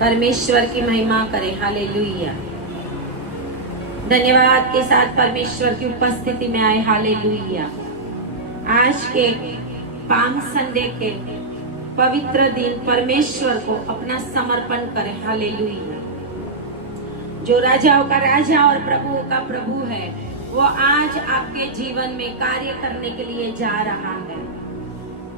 परमेश्वर की महिमा करें। हालेलुया। धन्यवाद के साथ परमेश्वर की उपस्थिति में आए। हालेलुया। आज के पाम संडे के पवित्र दिन परमेश्वर को अपना समर्पण करें। हालेलुया। जो राजाओं का राजा और प्रभुओं का प्रभु है, वो आज आपके जीवन में कार्य करने के लिए जा रहा है।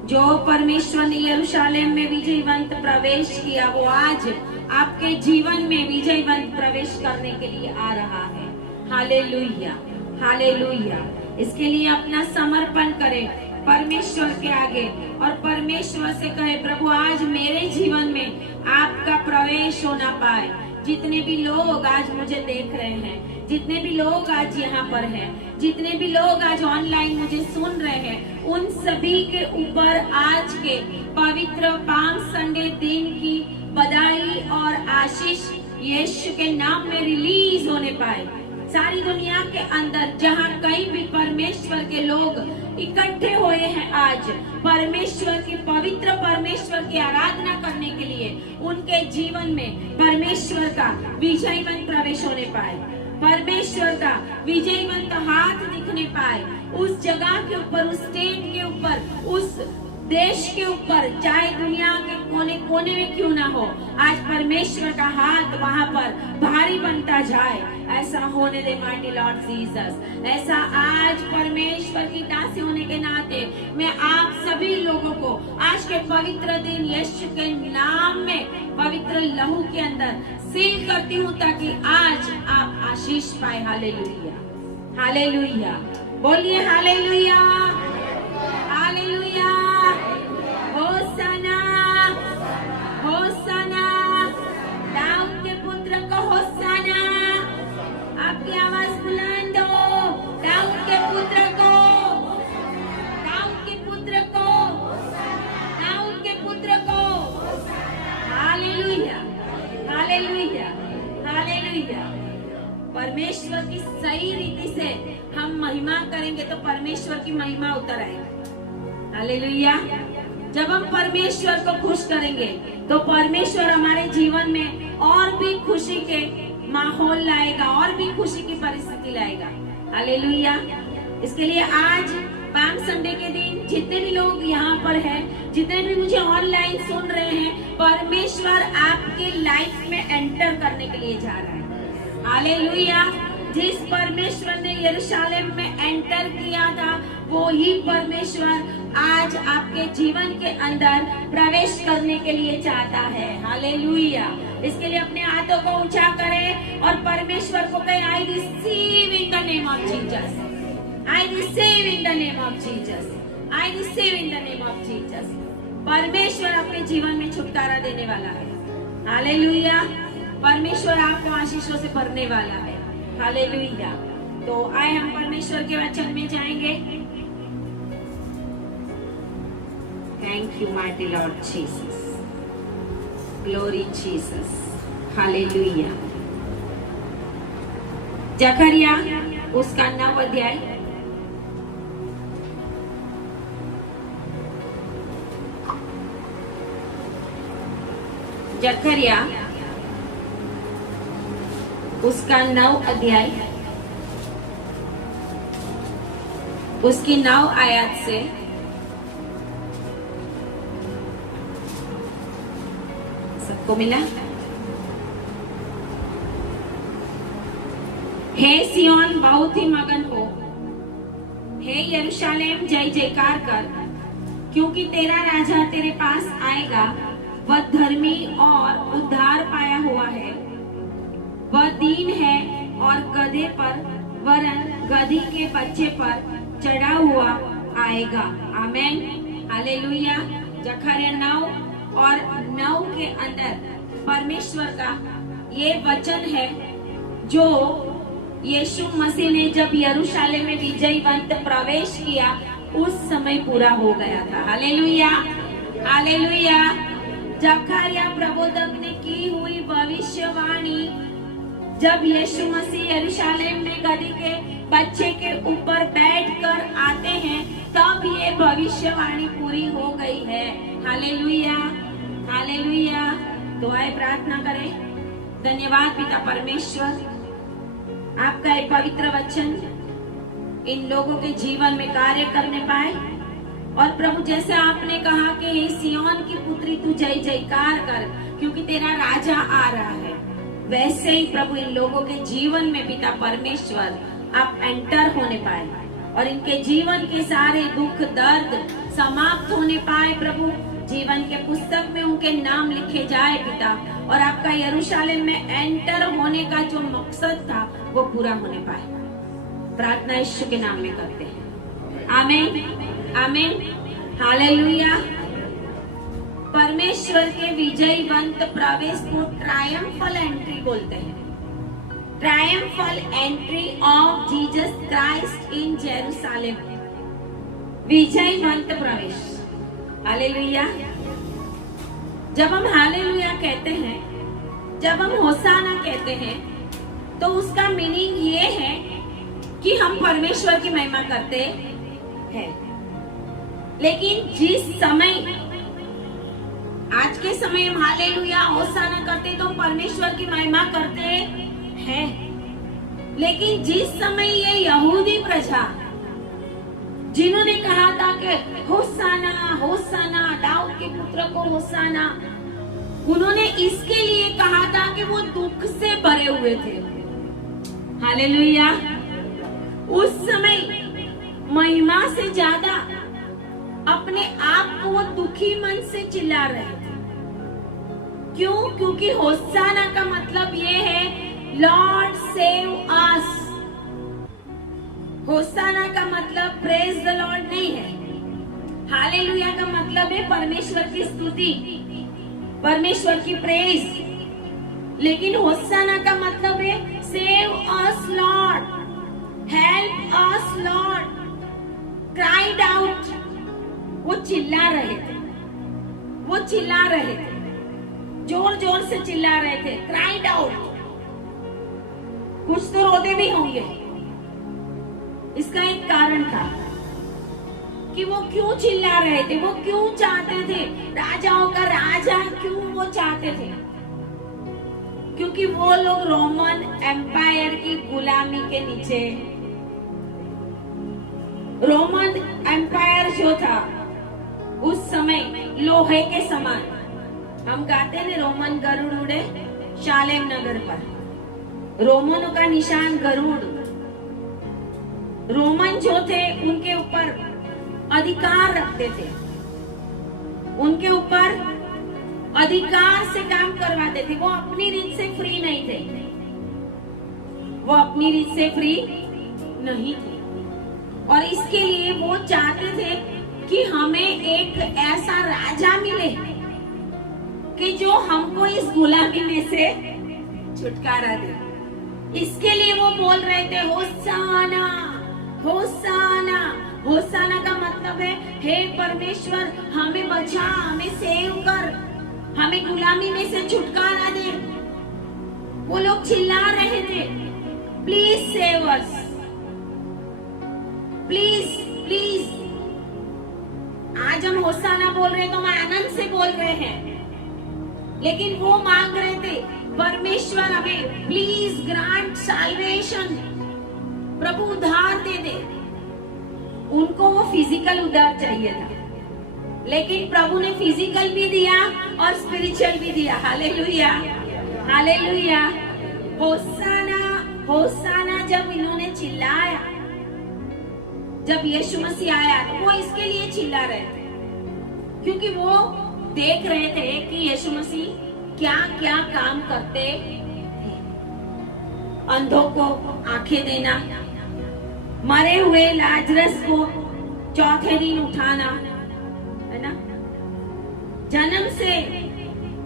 जो परमेश्वर ने यरूशलेम में विजयवंत प्रवेश किया, वो आज आपके जीवन में विजयवंत प्रवेश करने के लिए आ रहा है। Hallelujah, hallelujah. इसके लिए अपना समर्पण करें परमेश्वर के आगे और परमेश्वर से कहे, प्रभु आज मेरे जीवन में आपका प्रवेश होना पाए। जितने भी लोग आज मुझे देख रहे हैं, जितने भी लोग आज यहाँ पर हैं, जितने भी लोग आज ऑनलाइन मुझे सुन रहे हैं, उन सभी के ऊपर आज के पवित्र पाम संडे दिन की बधाई और आशीष यीशु के नाम में रिलीज होने पाए। सारी दुनिया के अंदर जहाँ कहीं भी परमेश्वर के लोग इकट्ठे हुए हैं, आज परमेश्वर की पवित्र परमेश्वर की आराधना करने के लिए उनके जीवन में परमेश्वर का विजयवंत प्रवेश होने पाए, परमेश्वर का विजयवंत हाथ दिखने पाए। उस जगह के ऊपर, उस स्टेट के ऊपर, उस देश के ऊपर, चाहे दुनिया के कोने कोने में क्यों ना हो, आज परमेश्वर का हाथ वहां पर भारी बनता जाए। ऐसा होने दे माइटी लॉर्ड जीसस। ऐसा आज परमेश्वर की दासी होने के नाते मैं आप सभी लोगों को आज के पवित्र दिन यीशु के नाम में पवित्र लहू के अंदर सील करती हूँ, ताकि आज आप आशीष पाए। Hallelujah, hallelujah. बोलिए हालेलुया, हालेलुया। होसाना, होसाना। दाऊद के पुत्र को होसाना। आपकी आवाज बुलंद हो। दाऊद के पुत्र को, दाऊद के पुत्र को, दाऊद के पुत्र को। Hallelujah, hallelujah, hallelujah. परमेश्वर की सही रीति से हम महिमा करेंगे तो परमेश्वर की महिमा उतर आएगी। हालेलुया। जब हम परमेश्वर को खुश करेंगे तो परमेश्वर हमारे जीवन में और भी खुशी के माहौल लाएगा, और भी खुशी की परिस्थिति लाएगा। हालेलुया। इसके लिए आज पाम संडे के दिन जितने भी लोग यहाँ पर हैं, जितने भी मुझे ऑनलाइन सुन रहे हैं, परमेश्वर आपके लाइफ में एंटर करने के लिए जा रहा है। हालेलुया। जिस परमेश्वर ने यरूशलेम में एंटर किया था, वो ही परमेश्वर आज आपके जीवन के अंदर प्रवेश करने के लिए चाहता है। हालेलुया। इसके लिए अपने हाथों को ऊंचा करें और परमेश्वर को कहें, I receive in the name of Jesus, I receive in the name of Jesus, I receive in the name of Jesus. परमेश्वर अपने जीवन में छुटकारा देने वाला है। हालेलुया। परमेश्वर आपको आशीषों से भरने वाला है। हालेलुया। तो आए हम परमेश्वर के वचन में जाएंगे। Thank you mighty lord Jesus, glory Jesus. Hallelujah. जकरिया उसका 9 अध्याय जकरिया उसका 9 अध्याय उसकी 9 आयत से सबको मिला। हे सियोन बहुत ही मगन हो, हे यरूशलेम जय जयकार कर, क्योंकि तेरा राजा तेरे पास आएगा। वह धर्मी और उद्धार पाया हुआ है। वह दीन है और गधे पर, वरन गधी के बच्चे पर चढ़ा हुआ आएगा। आमेन। हालेलुया। जकरिया 9 और 9 के अंदर परमेश्वर का ये वचन है जो यीशु मसीह ने जब यरूशलेम में विजयवंत प्रवेश किया उस समय पूरा हो गया था। Hallelujah, hallelujah. जकरिया प्रबोधक ने की हुई भविष्यवाणी, जब यीशु मसीह यरूशलेम में गधी के बच्चे के ऊपर बैठकर आते हैं, तब ये भविष्यवाणी पूरी हो गई है। Hallelujah, hallelujah. तो आए प्रार्थना करें। धन्यवाद पिता परमेश्वर, आपका ये पवित्र वचन इन लोगों के जीवन में कार्य करने पाए। और प्रभु जैसे आपने कहा कि हे सिय्योन की पुत्री तू जय जयकार कर, क्योंकि तेरा राजा आ रहा है, वैसे ही प्रभु इन लोगों के जीवन में पिता परमेश्वर आप एंटर होने पाए और इनके जीवन के सारे दुख दर्द समाप्त होने पाए। प्रभु जीवन के पुस्तक में उनके नाम लिखे जाए पिता, और आपका यरूशलेम में एंटर होने का जो मकसद था वो पूरा होने पाए। प्रार्थना यीशु के नाम में करते हैं, आमीन आमीन हालेलुया। परमेश्वर के विजयवंत प्रवेश को ट्रायम्फल एंट्री बोलते हैं। Triumphal entry of Jesus Christ in Jerusalem, विजयवंत प्रवेश। हालेलुया। जब हम हालेलुया कहते हैं, जब हम होसाना कहते हैं, तो उसका मीनिंग ये है कि हम परमेश्वर की महिमा करते हैं। लेकिन जिस समय, आज के समय हम हालेलुया होसाना करते तो हम परमेश्वर की महिमा करते हैं। लेकिन जिस समय ये यहूदी प्रजा जिन्होंने कहा था कि होसाना होसाना, दाऊद के पुत्र को होसाना, उन्होंने इसके लिए कहा था कि वो दुख से भरे हुए थे। हालेलुया। उस समय महिमा से ज्यादा अपने आप को वो दुखी मन से चिल्ला रहे थे। क्यों? क्योंकि होसाना का मतलब ये है लॉर्ड सेव अस। होसाना का मतलब प्रेज द लॉर्ड नहीं है। हालेलुया का मतलब है परमेश्वर की स्तुति, परमेश्वर की प्रेज। लेकिन होसाना का मतलब है save us Lord, help us Lord, cried out. वो चिल्ला रहे थे, वो चिल्ला रहे थे, जोर जोर से चिल्ला रहे थे, क्राइड आउट। कुछ तो रोते भी होंगे। इसका एक कारण था कि वो क्यों चिल्ला रहे थे, वो क्यों चाहते थे, राजाओं का राजा क्यों वो चाहते थे? क्योंकि वो लोग रोमन एम्पायर की गुलामी के नीचे, रोमन एम्पायर जो था उस समय लोहे के समान, हम गाते थे रोमन गरुड़ उड़े शालेम नगर पर। रोमनों का निशान गरुड़। रोमन जो थे उनके ऊपर अधिकार रखते थे, उनके ऊपर अधिकार से काम करवाते थे। वो अपनी रीत से फ्री नहीं थे, वो अपनी रीत से फ्री नहीं थे। और इसके लिए वो चाहते थे कि हमें एक ऐसा राजा मिले कि जो हमको इस गुलामी में से छुटकारा दे। इसके लिए वो बोल रहे थे होसाना होसाना। होसाना का मतलब है हे परमेश्वर हमें बचा, हमें सेव कर, हमें गुलामी में से छुटकारा दे। वो लोग चिल्ला रहे थे please save us, please please. आज हम होसाना बोल रहे हैं तो हम आनंद से बोल रहे हैं, लेकिन वो मांग रहे थे परमेश्वर हमें प्लीज ग्रांट साल्वेशन, प्रभु उद्धार दे दे। उनको वो फिजिकल उद्धार चाहिए था, लेकिन प्रभु ने फिजिकल भी दिया और स्पिरिचुअल भी दिया। Hallelujah hallelujah. होसाना होसाना जब इन्होंने चिल्लाया, जब यीशु मसीह आया तो वो इसके लिए चिल्ला रहे थे क्योंकि वो देख रहे थे कि यीशु मसीह क्या क्या काम करते थे। अंधों को आंखें देना, मरे हुए लाजरस को चौथे दिन उठाना, है ना। जन्म से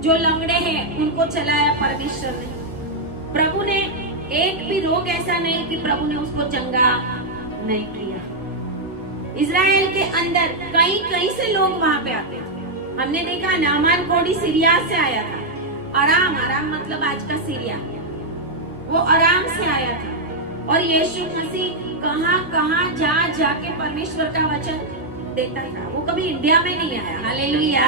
जो लंगड़े हैं उनको चलाया परमेश्वर ने। प्रभु ने एक भी रोग ऐसा नहीं कि प्रभु ने उसको चंगा नहीं किया। इजराइल के अंदर कई कई से लोग वहां पे आते थे। हमने देखा नामान कोढ़ी सीरिया से आया था। आराम, आराम मतलब आज का सीरिया, वो आराम से आया था। और यीशु मसीह कहां कहां जा जाके परमेश्वर का वचन देता था। वो कभी इंडिया में नहीं आया। हालेलुया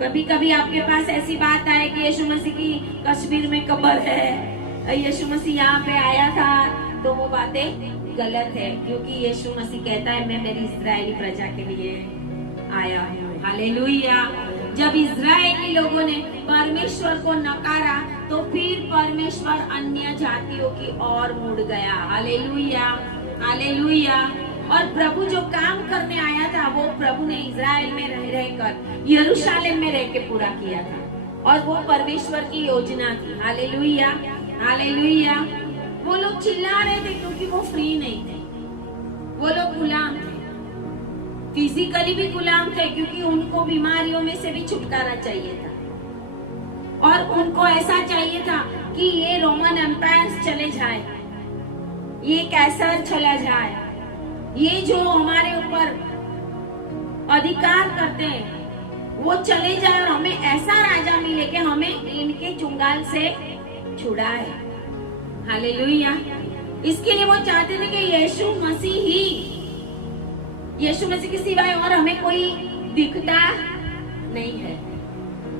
कभी कभी आपके पास ऐसी बात आए कि यीशु मसीह की कश्मीर में कब्र है, यीशु मसीह यहाँ पे आया था, तो वो बातें गलत है, क्योंकि यीशु मसीह कहता है मैं मेरी इस्राएली प्रजा के लिए आया हूँ। हालेलुया। जब इस्राएली लोगों ने परमेश्वर को नकारा तो फिर परमेश्वर अन्य जातियों की ओर मुड़ गया। Hallelujah, hallelujah. और प्रभु जो काम करने आया था वो प्रभु ने इज़राइल में रह रहकर यरूशलेम में रह के पूरा किया था, और वो परमेश्वर की योजना थी। Hallelujah, hallelujah. वो लोग चिल्ला रहे थे क्योंकि वो फ्री नहीं थे, वो लोग गुलाम थे, फिजिकली भी गुलाम थे, क्योंकि उनको बीमारियों में से भी छुटकारा चाहिए था, और उनको ऐसा चाहिए था कि ये रोमन एम्पायर चले जाए, ये कैसर चला जाए, ये जो हमारे ऊपर अधिकार करते हैं वो चले जाए और हमें ऐसा राजा मिले कि हमें इनके चुंगाल से छुड़ाए। हालेलुया। इसके लिए वो चाहते थे कि यीशु मसीह के सिवाय और हमें कोई दिखता नहीं है।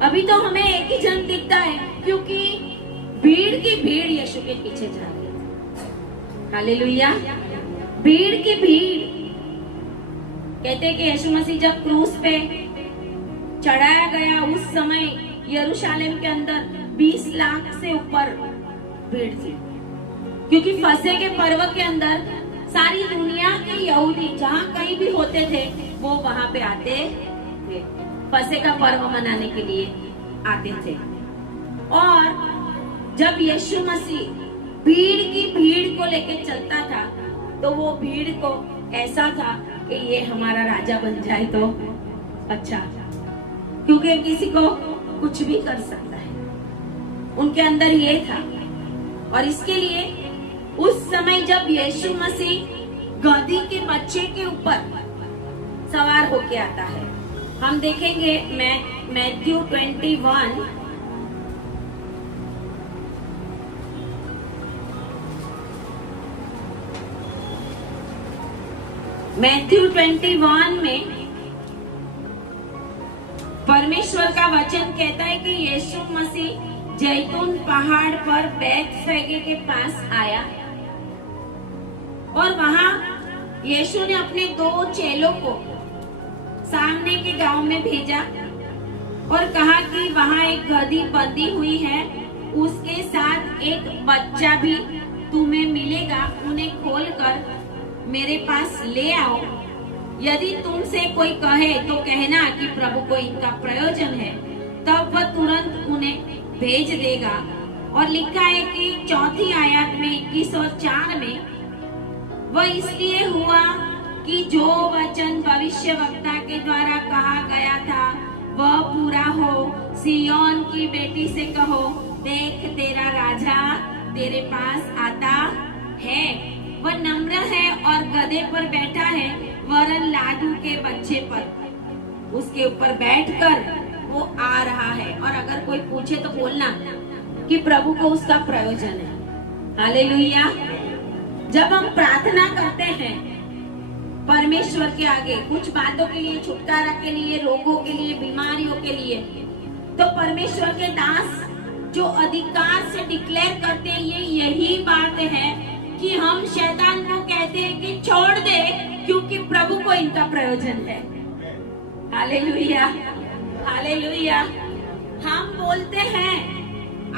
अभी तो हमें एक ही जन दिखता है, क्योंकि भीड़ की भीड़ यीशु के पीछे जा रही है। हालेलुया। भीड़ की भीड़। कहते हैं कि यीशु मसीह जब क्रूस पे चढ़ाया गया उस समय यरूशलेम के अंदर 20 लाख से ऊपर भीड़ थी, क्योंकि फसह के पर्व के अंदर सारी दुनिया के यहूदी जहाँ कहीं भी होते थे वो वहां पे आते थे, फसह का पर्व मनाने के लिए आते थे। और जब यीशु मसीह भीड़ की भीड़ को लेके चलता था तो वो भीड़ को ऐसा था कि ये हमारा राजा बन जाए तो अच्छा, क्योंकि किसी को कुछ भी कर सकता है, उनके अंदर ये था। और इसके लिए उस समय जब यीशु मसीह गधी के बच्चे के ऊपर सवार होके आता है, हम देखेंगे मैथ्यू 21 मैथ्यू 21 में परमेश्वर का वचन कहता है कि यीशु मसीह जैतून पहाड़ पर बैतफगे के पास आया, और वहां यीशु ने अपने 2 चेलों को सामने के गांव में भेजा और कहा कि वहां एक गधी बंधी हुई है, उसके साथ एक बच्चा भी तुम्हें मिलेगा, उन्हें खोलकर मेरे पास ले आओ। यदि तुमसे कोई कहे तो कहना कि प्रभु को इनका प्रयोजन है, तब वह तुरंत उन्हें भेज देगा। और लिखा है कि 4 आयत में 21 और 4 में, वह इसलिए हुआ कि जो वचन भविष्यवक्ता के द्वारा कहा गया था वह पूरा हो। सिय्योन की बेटी से कहो, देख तेरा राजा तेरे पास आता है, वह नम्र है और गधे पर बैठा है, वरन लाडू के बच्चे पर उसके ऊपर बैठकर वो आ रहा है। और अगर कोई पूछे तो बोलना कि प्रभु को उसका प्रयोजन है। हालेलुया। जब हम प्रार्थना करते हैं परमेश्वर के आगे कुछ बातों के लिए, छुटकारा के लिए, रोगों के लिए, बीमारियों के लिए, तो परमेश्वर के दास जो अधिकार से डिक्लेयर करते हैं ये यही बात है कि हम शैतान को कहते हैं कि छोड़ दे, क्योंकि प्रभु को इनका प्रयोजन है। Hallelujah, hallelujah. हम बोलते हैं,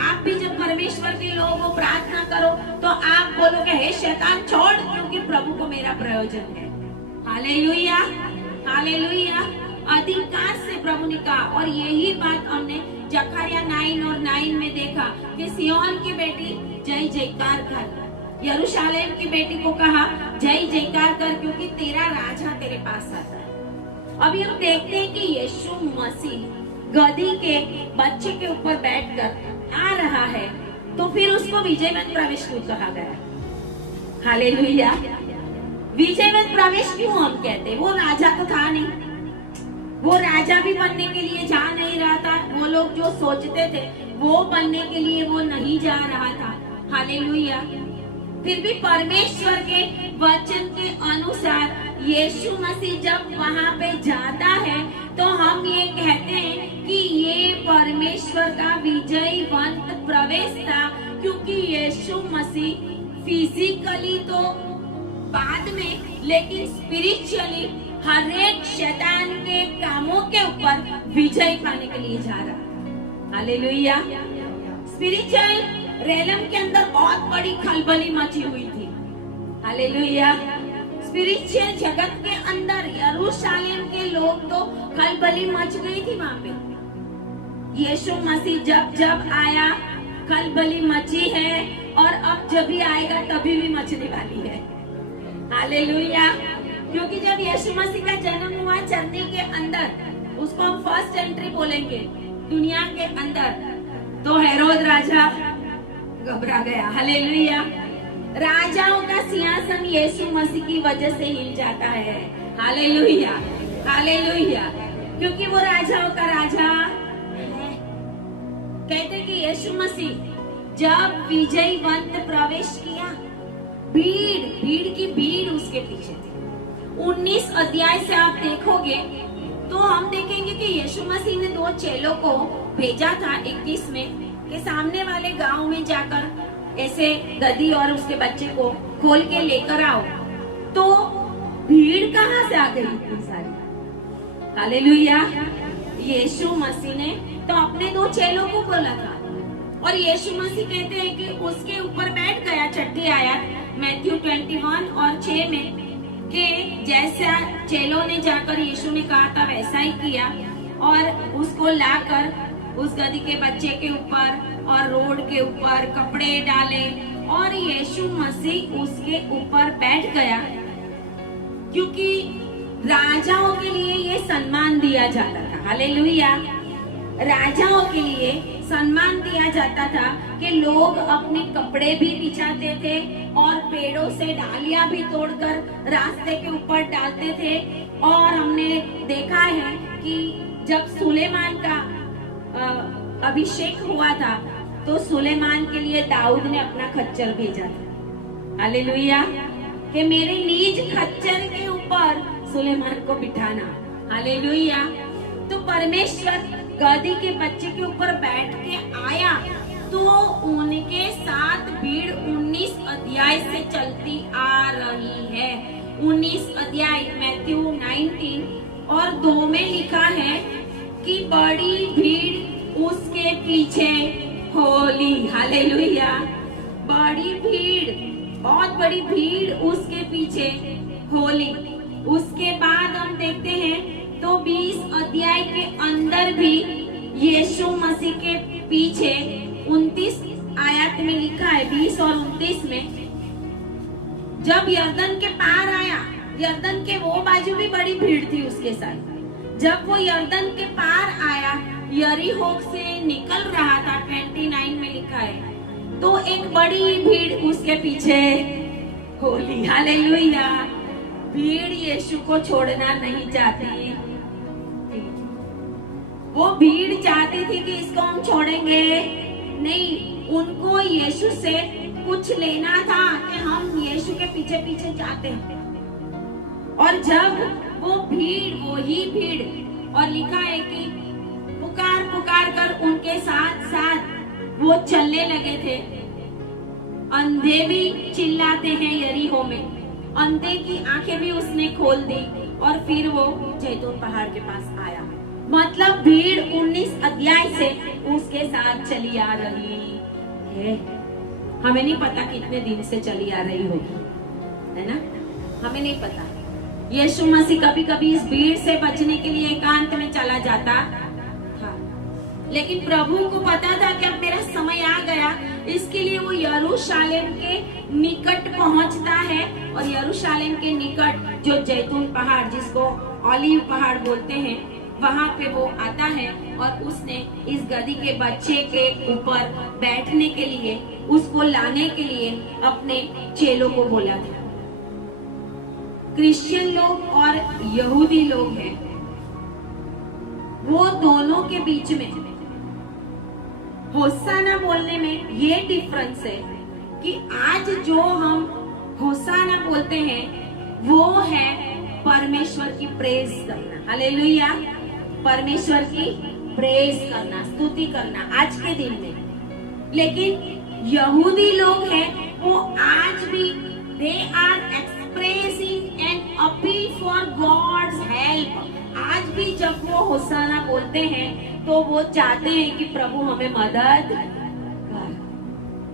आप भी जब परमेश्वर के लोगों को प्रार्थना करो तो आप बोलोगे हे शैतान छोड़, क्योंकि प्रभु को मेरा प्रयोजन है। Hallelujah, hallelujah. अधिकार से प्रभु ने कहा, और यही बात हमने जकरिया 9 और 9 में देखा कि सिय्योन की बेटी जय जयकार कर, यरूशलेम की बेटी को कहा जय जयकार कर, क्योंकि तेरा राजा तेरे पास आता है। अभी हम देखते हैं कि यीशु मसीह गधी के बच्चे के ऊपर बैठकर आ रहा है, तो फिर उसको विजयवंत प्रवेश क्यों कहा गया? हालेलुया। विजयवंत प्रवेश क्यों हम कहते? वो राजा तो था नहीं, वो राजा भी बनने के लिए जा नहीं रहा था, वो लोग जो सोचते थे वो बनने के लिए वो नहीं जा रहा था। हालेलुया। फिर भी परमेश्वर के वचन के अनुसार यीशु मसीह जब वहां पे जाता है तो हम ये कहते हैं कि ये परमेश्वर का विजयवंत प्रवेश था, क्योंकि यीशु मसीह फिजिकली तो बाद में, लेकिन स्पिरिचुअली हर एक शैतान के कामों के ऊपर विजय पाने के लिए जा रहा। हालेलुया। स्पिरिचुअल रेलम के अंदर बहुत बड़ी खलबली मची हुई थी। हालेलुया। स्पिरिचुअल जगत के अंदर यरूशलेम के लोग तो खलबली मच गई थी वहां पे। यीशु मसीह जब जब आया खलबली मची है, और अब जब भी आएगा तभी भी मचने वाली है। हालेलुया। क्योंकि जब यीशु मसीह का जन्म हुआ चरनी के अंदर, उसको हम फर्स्ट एंट्री बोलेंगे दुनिया के अंदर, तो हेरोद राजा घबरा गया। हालेलुया। राजाओं का सिंहासन यीशु मसीह की वजह से हिल जाता है। Hallelujah, hallelujah. क्योंकि वो राजाओं का राजा है। कहते कि यीशु मसीह जब विजयवंत प्रवेश किया, भीड़ की भीड़ उसके पीछे थी। 19 अध्याय से आप देखोगे तो हम देखेंगे कि यीशु मसीह ने 2 चेलों को भेजा था 21 में, कि सामने वाले गांव में जाकर ऐसे गधी और उसके बच्चे को खोल के लेकर आओ। तो भीड़ कहाँ से आ गई इतनी सारी? हालेलुया। यीशु मसीह ने तो अपने 2 चेलों को बोला था, और यीशु मसीह कहते हैं कि उसके ऊपर बैठ गया। 6 आयत मैथ्यू 21 और 6 में, कि जैसा चेलों ने जाकर यीशु ने कहा था वैसा ही किया, और उसको लाकर उस गधी के बच्चे के ऊपर और रोड के ऊपर कपड़े डाले, और यीशु मसीह उसके ऊपर बैठ गया। क्योंकि राजाओं के लिए ये सम्मान दिया जाता था। हालेलुया। राजाओं के लिए सम्मान दिया जाता था कि लोग अपने कपड़े भी बिछाते थे और पेड़ों से डालियां भी तोड़कर रास्ते के ऊपर डालते थे। और हमने देखा है कि जब सुलेमान का अभिषेक हुआ था, तो सुलेमान के लिए दाऊद ने अपना खच्चर भेजा था। हालेलुया। कि मेरे निज खच्चर के ऊपर सुलेमान को बिठाना। हालेलुया। तो परमेश्वर गधी के बच्चे के ऊपर बैठ के आया, तो उनके साथ भीड़ 19 अध्याय से चलती आ रही है। 19 अध्याय मैथ्यू 19 और 2 में लिखा है कि बड़ी भीड़ उसके पीछे होली। हालेलुया। बड़ी भीड़, बहुत बड़ी भीड़ उसके पीछे होली। उसके बाद हम देखते हैं तो 20 अध्याय के अंदर भी यीशु मसीह के पीछे 29 आयत में लिखा है, 20 और 29 में, जब यरदन के पार आया, यरदन के वो बाजू भी बड़ी भीड़ थी उसके साथ। जब वो यरदन के पार आया, यरीहो से निकल रहा था, 29 में लिखा है, तो एक बड़ी भीड़ उसके पीछे होली। हालेलुया। भीड़ यीशु को छोड़ना नहीं चाहती। वो भीड़ चाहती थी कि इसको हम छोड़ेंगे नहीं, उनको यीशु से कुछ लेना था कि हम यीशु के पीछे पीछे जाते हैं। और जब वो भीड़, वो ही भीड़, और लिखा है कि पुकार पुकार कर उनके साथ साथ वो चलने लगे थे। अंधे भी चिल्लाते हैं यरीहो में, अंधे की आंखें भी उसने खोल दी, और फिर वो जैतून पहाड़ के पास आया। मतलब भीड़ 19 अध्याय से उसके साथ चली आ रही है। हमें नहीं पता कितने दिन से चली आ रही होगी, है ना? हमें नहीं पता। यीशु मसीह कभी कभी इस भीड़ से बचने के लिए एकांत में चला जाता था, लेकिन प्रभु को पता था कि अब मेरा समय आ गया। इसके लिए वो यरूशलेम के निकट पहुंचता है, और यरूशलेम के निकट जो जैतून पहाड़, जिसको ऑलिव पहाड़ बोलते हैं, वहां पे वो आता है, और उसने इस गधी के बच्चे के ऊपर बैठने के लिए, उसको लाने के लिए अपने चेलों को बोला था। क्रिश्चियन लोग और यहूदी लोग हैं, वो दोनों के बीच में होसाना बोलने में ये डिफरेंस है कि आज जो हम होसाना बोलते हैं वो है परमेश्वर की प्रेज करना। हालेलुया। परमेश्वर की प्रेज करना, स्तुति करना आज के दिन में। लेकिन यहूदी लोग हैं, वो आज भी they are expressing an appeal for God's help. आज भी जब वो होसाना बोलते हैं तो वो चाहते हैं कि प्रभु हमें मदद कर।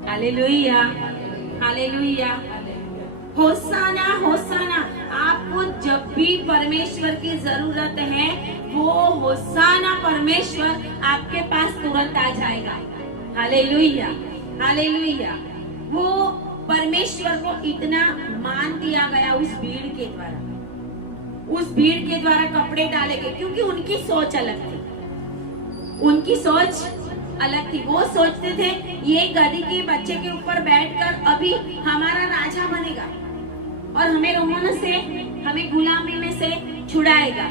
Hallelujah, hallelujah, hosanna, hosanna. आपको जब भी परमेश्वर की जरूरत है, वो होसाना परमेश्वर आपके पास तुरंत आ जाएगा। Hallelujah, hallelujah. वो परमेश्वर को इतना मान दिया गया उस भीड़ के द्वारा, उस भीड़ के द्वारा कपड़े डाले गए, क्योंकि उनकी सोच अलग थी, उनकी सोच अलग थी। वो सोचते थे ये गधी के बच्चे के ऊपर बैठकर अभी हमारा राजा बनेगा और हमें रोमन से, हमें गुलामी में से छुड़ाएगा।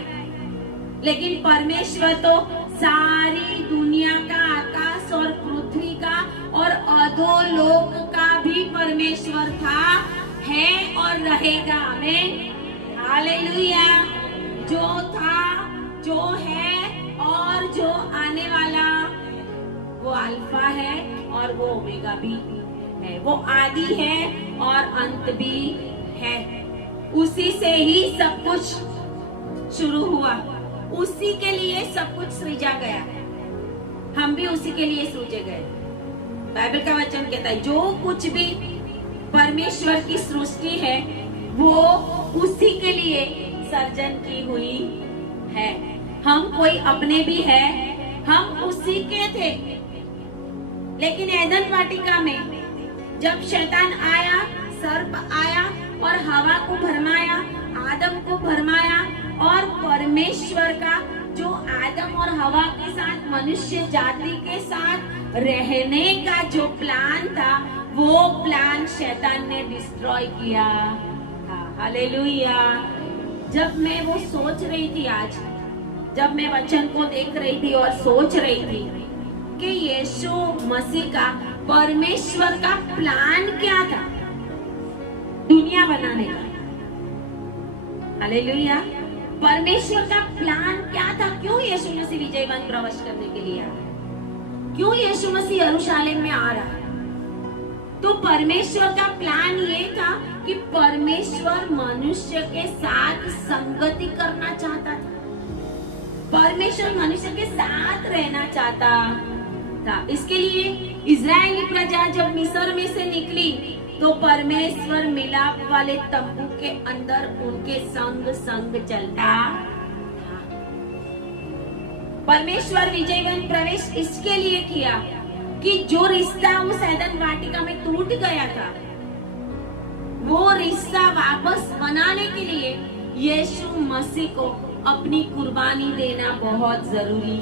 लेकिन परमेश्वर तो सारी दुनिया का, आकाश और पृथ्वी का और अधोलोक का भी परमेश्वर था, है और रहेगा। आमीन, हालेलुया। जो था, जो है और जो आने वाला, वो अल्फा है और वो ओमेगा भी है, वो आदि है और अंत भी है। उसी से ही सब कुछ शुरू हुआ, उसी के लिए सब कुछ सृजा गया, हम भी उसी के लिए सृजे गए। बाइबल का वचन कहता है जो कुछ भी परमेश्वर की सृष्टि है वो उसी के लिए सर्जन की हुई है। हम कोई अपने भी है, हम उसी के थे। लेकिन एदन वाटिका में जब शैतान आया, सर्प आया और हवा को भरमाया, आदम को भरमाया, और परमेश्वर का जो आदम और हवा के साथ, मनुष्य जाति के साथ रहने का जो प्लान था, वो प्लान शैतान ने डिस्ट्रॉय किया था। हालेलुया। जब मैं वो सोच रही थी, आज जब मैं वचन को देख रही थी और सोच रही थी कि यीशु मसीह का, परमेश्वर का प्लान क्या था दुनिया बनाने का। हालेलुया। परमेश्वर का प्लान क्या था? क्यों यीशु मसीह विजयवन प्रवेश करने के लिए आया? क्यों यीशु मसीह यरूशलेम में आ रहा? तो परमेश्वर का प्लान ये था कि परमेश्वर मनुष्य के साथ संगति करना चाहता था, परमेश्वर मनुष्य के साथ रहना चाहता था। इसके लिए इजरायली प्रजा जब मिस्र में से निकली तो परमेश्वर मिलाप वाले तंबू के अंदर उनके संग संग चलता था। परमेश्वर विजयवन प्रवेश इसके लिए किया कि जो रिश्ता उस एदन वाटिका में टूट गया था, वो रिश्ता वापस बनाने के लिए यीशु मसीह को अपनी कुर्बानी देना बहुत जरूरी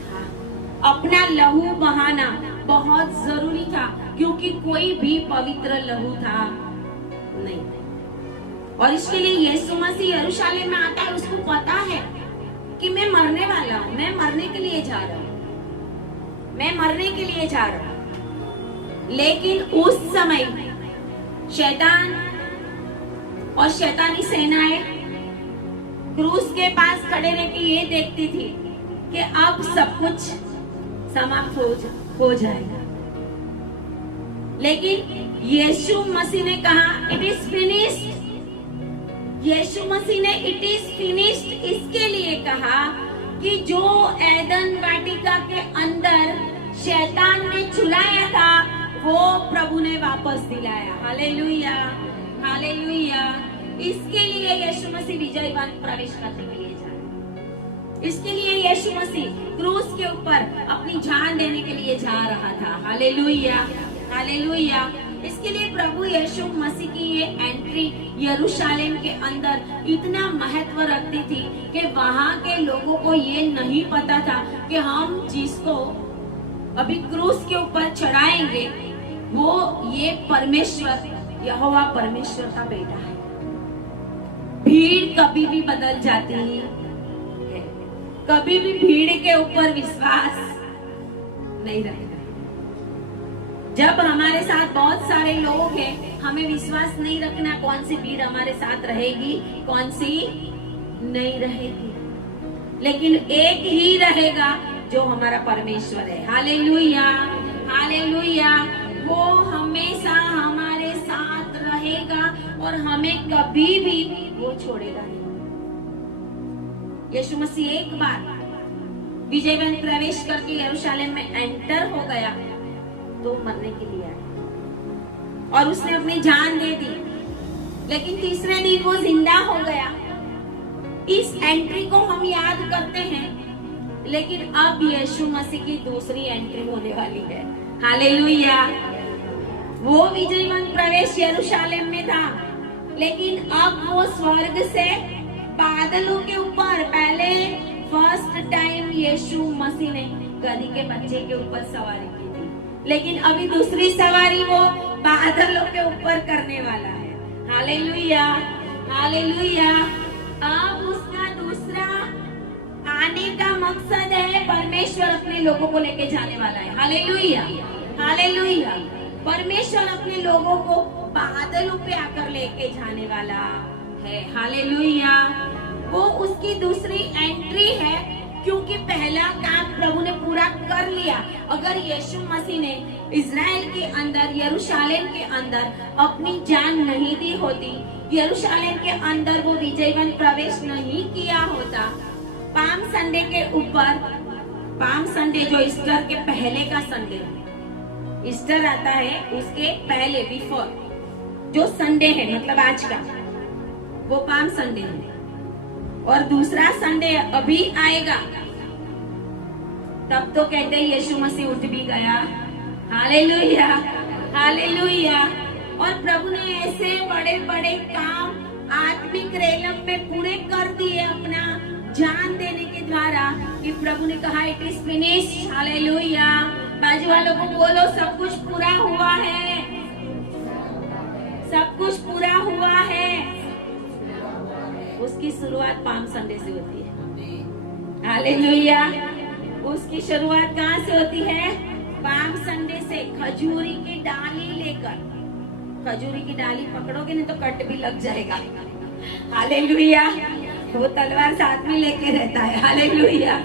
था, अपना लहू बहाना बहुत जरूरी था, क्योंकि कोई भी पवित्र लहू था नहीं। और इसके लिए यीशु मसीह यरूशलेम में आता है, उसको पता है कि मैं मरने वाला हूँ, मैं मरने के लिए जा रहा हूँ, मैं मरने के लिए जा रहा हूँ। लेकिन उस समय शैतान और शैतानी सेनाएं क्रूस के पास खड़े रह के ये देखती थी कि अब सब कुछ समाप्त हो जाएगा। लेकिन यीशु मसीह ने कहा इट इज फिनिश्ड। यीशु मसीह ने इट इज फिनिश्ड इसके लिए कहा कि जो एदन वाटिका के अंदर शैतान ने चुराया था, वो प्रभु ने वापस दिलाया। Hallelujah, hallelujah. इसके लिए यीशु मसीह विजयवान प्रवेश करने के लिए जा, इसके लिए यीशु मसीह क्रूस के ऊपर अपनी जान देने के लिए जा रहा था। Hallelujah, hallelujah. इसके लिए प्रभु यीशु मसीह की ये एंट्री यरूशलेम के अंदर इतना महत्व रखती थी कि वहां के लोगों को ये नहीं पता था कि हम जिसको अभी क्रूस के ऊपर चढ़ाएंगे वो ये परमेश्वर, यहोवा परमेश्वर का बेटा है। भीड़ कभी भी बदल जाती है, कभी भी भीड़ के ऊपर विश्वास नहीं रहेगा। जब हमारे साथ बहुत सारे लोग हैं, हमें विश्वास नहीं रखना कौन सी भीड़ हमारे साथ रहेगी, कौन सी नहीं रहेगी। लेकिन एक ही रहेगा जो हमारा परमेश्वर है। Hallelujah, hallelujah. वो हमेशा हमारे साथ रहेगा और हमें कभी भी वो छोड़ेगा नहीं। यीशु मसीह एक बार विजयवन प्रवेश करके यरूशलेम में एंटर हो गया तो मरने के लिए आया और उसने अपनी जान दे दी, लेकिन तीसरे दिन वो जिंदा हो गया। इस एंट्री को हम याद करते हैं, लेकिन अब यीशु मसीह की दूसरी एंट्री होने वाली है। हालेलुया। वो विजयवन प्रवेश यरूशलेम में था, लेकिन अब वो स्वर्ग से बादलों के ऊपर पहले फर्स्ट टाइम यीशु मसीह ने गधी के बच्चे के ऊपर सवारी की थी, लेकिन अभी दूसरी सवारी वो बादलों के ऊपर करने वाला है। Hallelujah, hallelujah. अब उसका दूसरा आने का मकसद है, परमेश्वर अपने लोगों को लेके जाने वाला है। Hallelujah, hallelujah. परमेश्वर अपने लोगों को बादलों पे आकर लेके जाने वाला है। हालेलुया। वो उसकी दूसरी एंट्री है, क्योंकि पहला काम प्रभु ने पूरा कर लिया। अगर यीशु मसीह ने इज़राइल के अंदर, यरूशलेम के अंदर अपनी जान नहीं दी होती, यरूशलेम के अंदर वो विजयवन प्रवेश नहीं किया होता, पाम संडे के ऊपर, पाम संडे जो ईस्टर के पहले का संडे, ईस्टर आता है उसके पहले, बिफोर जो संडे है, मतलब आज का, वो पाम संडे है। और दूसरा संडे अभी आएगा, तब तो कहते हैं यीशु मसीह उठ भी गया। Hallelujah, hallelujah. और प्रभु ने ऐसे बड़े बड़े काम आत्मिक रेलम में पूरे कर दिए अपना जान देने के द्वारा, कि प्रभु ने कहा इट इज फिनिश्ड। हालेलुया। बाजू वालों को बोलो, सब कुछ पूरा हुआ है, सब कुछ पूरा हुआ है। उसकी शुरुआत पाम संडे से होती है। हालेलुया। उसकी शुरुआत कहाँ से होती है? पाम संडे से। खजूरी की डाली लेकर, खजूरी की डाली पकड़ोगे नहीं तो कट भी लग जाएगा। हालेलुया। वो तलवार साथ में लेके रहता है। हालेलुया।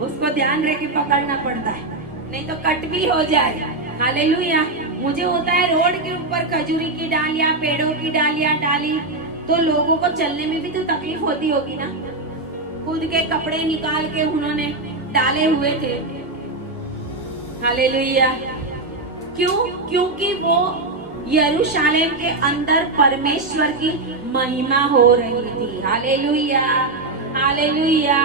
उसको ध्यान रख के पकड़ना पड़ता है, नहीं तो कट भी हो जाए। हालेलुया। मुझे होता है रोड के ऊपर खजूरी की डालियां, पेड़ों की डालियां डाली, तो लोगों को चलने में भी तो तकलीफ होती होगी ना। खुद के कपड़े निकाल के उन्होंने डाले हुए थे। हालेलुया। क्यों? क्योंकि वो यरूशलेम के अंदर परमेश्वर की महिमा हो रही थी। Hallelujah, hallelujah.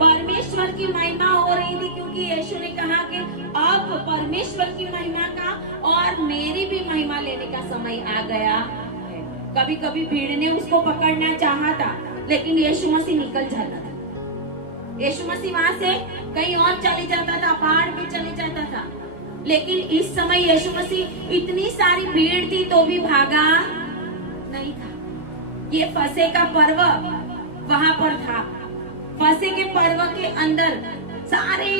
परमेश्वर की महिमा हो रही थी, क्योंकि यीशु ने कहा कि अब परमेश्वर की महिमा का और मेरी भी महिमा लेने का समय आ गया। कभी कभी भीड़ ने उसको पकड़ना चाहा था, लेकिन यीशु मसीह निकल जाता था। यीशु मसीह वहां से कहीं और चले जाता था, पहाड़ पे चले जाता था। लेकिन इस समय यीशु मसीह, इतनी सारी भीड़ थी तो भी भागा नहीं था। ये फसह का पर्व वहां पर था। फसह के पर्व के अंदर सारे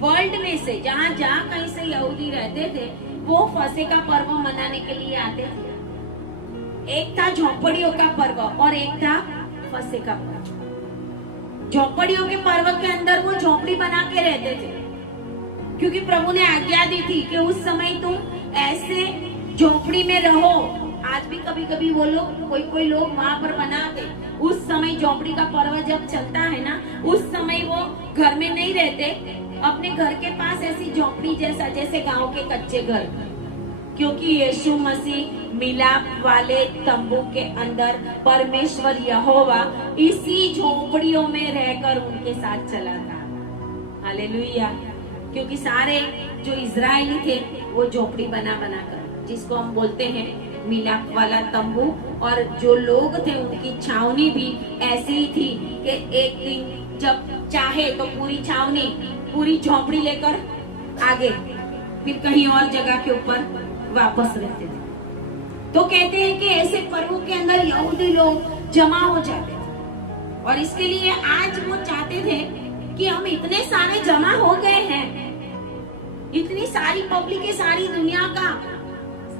वर्ल्ड में से, जहाँ जहाँ कहीं से यहूदी रहते थे, वो फसह का पर्व मनाने के लिए आते थे। एक था झोपड़ियों का पर्व और एक था फसह का पर्व। झोपड़ियों के पर्व के अंदर वो झोपड़ी बना के रहते थे, क्योंकि प्रभु ने आज्ञा दी थी कि उस समय तुम ऐसे झोपड़ी में रहो। आज भी कभी कभी वो लोग, कोई लोग वहां पर बनाते। उस समय झोपड़ी का पर्व जब चलता है ना, उस समय वो घर में नहीं रहते, अपने घर के पास ऐसी झोपड़ी जैसा, जैसे गांव के कच्चे घर, क्योंकि यीशु मसीह मिलाप वाले तंबू के अंदर परमेश्वर यहोवा इसी झोपड़ियों में रहकर उनके साथ चला था। हालेलुया। क्योंकि सारे जो इजरायली थे वो झोपड़ी बना कर, जिसको हम बोलते हैं मिलाप वाला तंबू, और जो लोग थे उनकी छावनी भी ऐसी ही थी कि एक दिन जब चाहे तो पूरी छावनी, पूरी झोपड़ी लेकर आगे, फिर कहीं और जगह के ऊपर वापस रहते थे। तो कहते हैं कि ऐसे पर्वों के अंदर यहूदी लोग जमा हो जाते थे, और इसके लिए आज वो चाहते थे कि हम इतने सारे जमा हो गए हैं, इतनी सारी पब्लिक है, सारी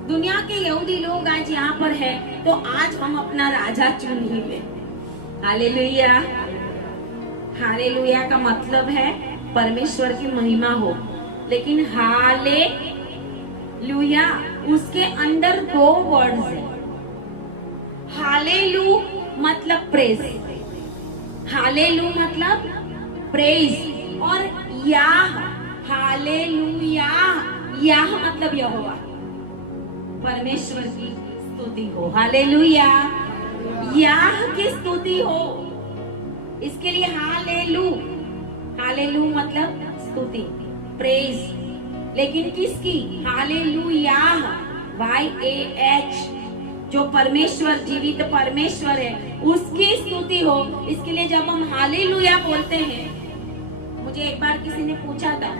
दुनिया के यहूदी लोग आज यहाँ पर है, तो आज हम अपना राजा चुन ही ले। हालेलुया। हालेलुया का मतलब है परमेश्वर की महिमा हो, लेकिन हालेलुया उसके अंदर दो वर्ड्स है। हालेलू मतलब प्रेज, हालेलू मतलब प्रेज, और याह हालेलुया याह मतलब यहोवा, परमेश्वर की स्तुति हो। हालेलुया याह की स्तुति हो, इसके लिए हालेलू, हालेलू मतलब स्तुति प्रेज, लेकिन किसकी? हालेलुया YAH, जो परमेश्वर जीवित परमेश्वर है उसकी स्तुति हो। इसके लिए जब हम हालेलुया बोलते हैं, मुझे एक बार किसी ने पूछा था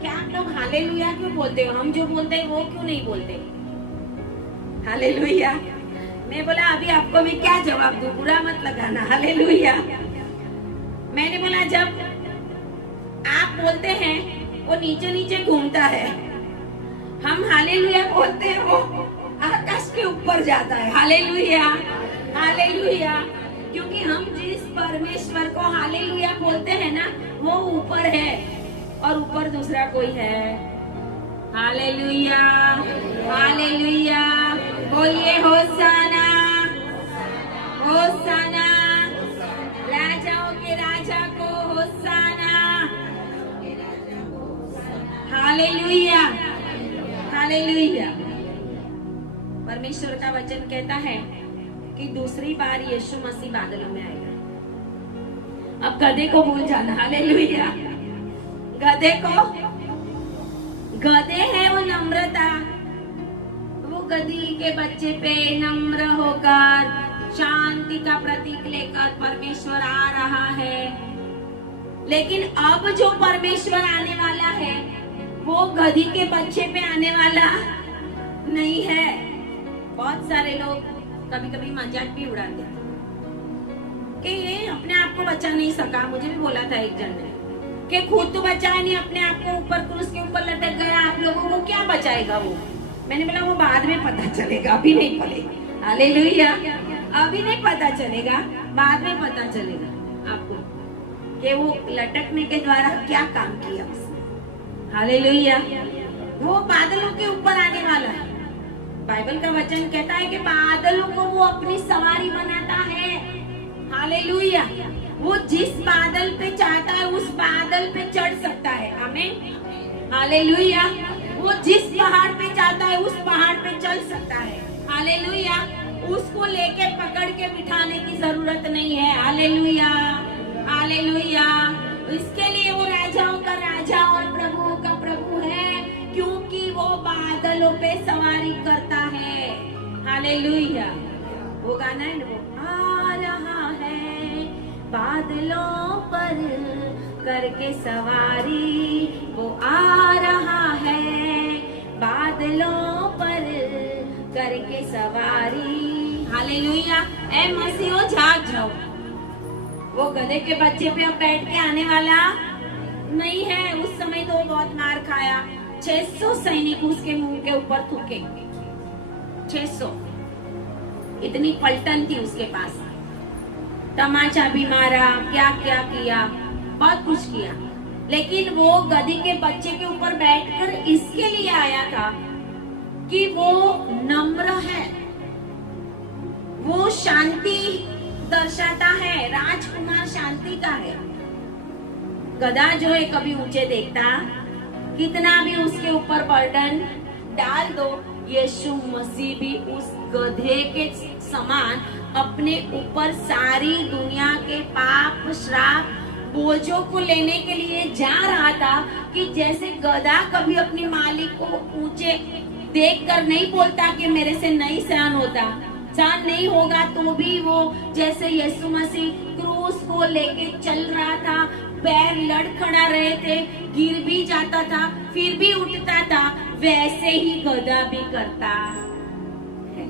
क्या आप लोग हालेलुया क्यों बोलते हो, हम जो बोलते हैं वो क्यों नहीं बोलते हालेलुया। मैं बोला अभी आपको मैं क्या जवाब दूं, बुरा मत लगाना। हालेलुया मैंने बोला जब आप बोलते हैं वो नीचे नीचे घूमता है, हम हालेलुया बोलते हैं वो आकाश के ऊपर जाता है। हालेलुया हालेलुया, क्योंकि हम जिस परमेश्वर को हालेलुया बोलते हैं ना वो ऊपर है और ऊपर दूसरा कोई है। हालेलुया हालेलुया, बोलिए होसाना होसाना, राजाओं के राजा को होसाना। Hallelujah hallelujah. परमेश्वर का वचन कहता है कि दूसरी बार यीशु मसीह बादलों में आएगा। अब गधे को भूल जाना। हालेलुया, गधे को, गधे है वो नम्रता, वो गधी के बच्चे पे नम्र होकर शांति का प्रतीक लेकर परमेश्वर आ रहा है। लेकिन अब जो परमेश्वर आने वाला है वो गधी के बच्चे पे आने वाला नहीं है। बहुत सारे लोग कभी कभी मजाक भी उड़ाते हैं कि ये अपने आप को बचा नहीं सका। मुझे भी बोला था एक जन ने कि खुद तो बचाया नहीं, अपने आप को ऊपर क्रूस के ऊपर लटक गया, आप लोगों को क्या बचाएगा वो। मैंने बोला वो बाद में पता चलेगा, अभी नहीं पड़ेगा। हालेलुया, अभी नहीं पता चलेगा, बाद में पता चलेगा आपको कि वो लटकने के द्वारा क्या काम किया उसने। हालेलुया, वो बादलों के ऊपर आने वाला है। बाइबल का वचन कहता है कि बादलों को वो अपनी सवारी बनाता है। हालेलुया, वो जिस बादल पे चाहता है उस बादल पे चढ़ सकता है। आमीन। हालेलुया, वो जिस पहाड़ पे चाहता है उस पहाड़ पे चल सकता है। हालेलुया, उसको लेके पकड़ के बिठाने की जरूरत नहीं है। हालेलुया हालेलुया, इसके लिए वो राजाओं का राजा और प्रभुओं का प्रभु है, क्योंकि वो बादलों पे सवारी करता है। हालेलुया, वो गाना है ना, वो आ रहा है बादलों पर करके सवारी, वो आ रहा है बादलों पर करके सवारी। हालेलुया, ऐ मसीहो जाग जाओ। वो गधे के बच्चे पे अब बैठ के आने वाला नहीं है। उस समय तो बहुत मार खाया, 600 सैनिक उसके मुंह के ऊपर थूके। 600, इतनी पलटन थी उसके पास, तमाचा भी मारा, क्या क्या किया, बहुत कुछ किया। लेकिन वो गधी के बच्चे के ऊपर बैठकर इसके लिए आया था कि वो नम्र है, वो शांति दर्शाता है, राजकुमार शांति का है। गधा जो है कभी ऊंचे देखता, कितना भी उसके ऊपर बर्डन डाल दो, यीशु मसीह भी उस गधे के समान अपने ऊपर सारी दुनिया के पाप श्राप बोझों को लेने के लिए जा रहा था। कि जैसे गधा कभी अपने मालिक को ऊंचे देखकर नहीं बोलता कि मेरे से नहीं सहन होता, सहन नहीं होगा, तो भी वो जैसे यीशु मसीह क्रूस को लेके चल रहा था, पैर लड़खड़ा रहे थे, गिर भी जाता था फिर भी उठता था, वैसे ही गधा भी करता है।